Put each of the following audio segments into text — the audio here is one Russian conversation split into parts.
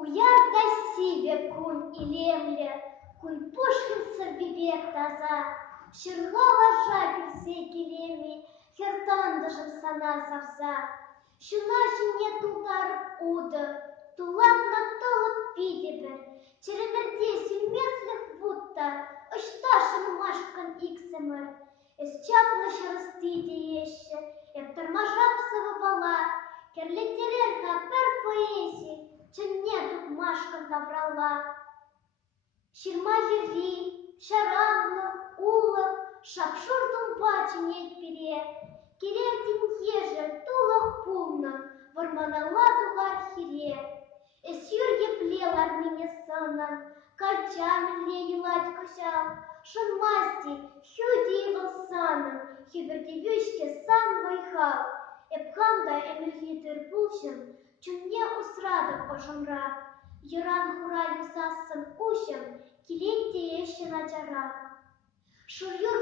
Уярда сиве кун илемле, кун пушкинцев бибек таза, Шырлала жакерсе келеми, хертандыжым сана савса. Шуна жіне тултарып уды, тулатна толып видебір, черемерде сүймеслік будто, ұшташын машкан иксімір. Эс чаплыш растиде еші, ептермажапсывы бала, керлеттерерға бір поэзии, чынне тут машкан таврала. Ширма ери, шаранлы, улы, шапшурдың бачынет бере, керерден ежі тулық пумны, варманала туғар хире. Эс еплелар мене сынын, кальчамерле елать кушал, шынмасти, хюди вылсанын, хибердевючке сан вайхал, эпхамда эмергитер пулшын, чунне усрады ожымра. Йыран хура юсасын ушым, килетте еші начара. Шурюр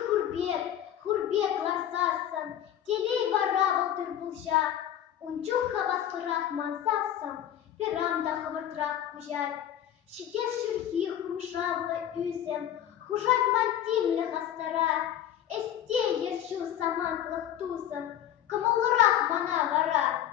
хурбек ларсасын, телей вара былтыр булжа. Унчух хаваслырах мансасын, пирамда хывыртрах кужай. Шитес шурхи хумшавлы үзем, хужать мантимлі ғастара. Эсте ершу самантлық тузым, кымылырах мана вара.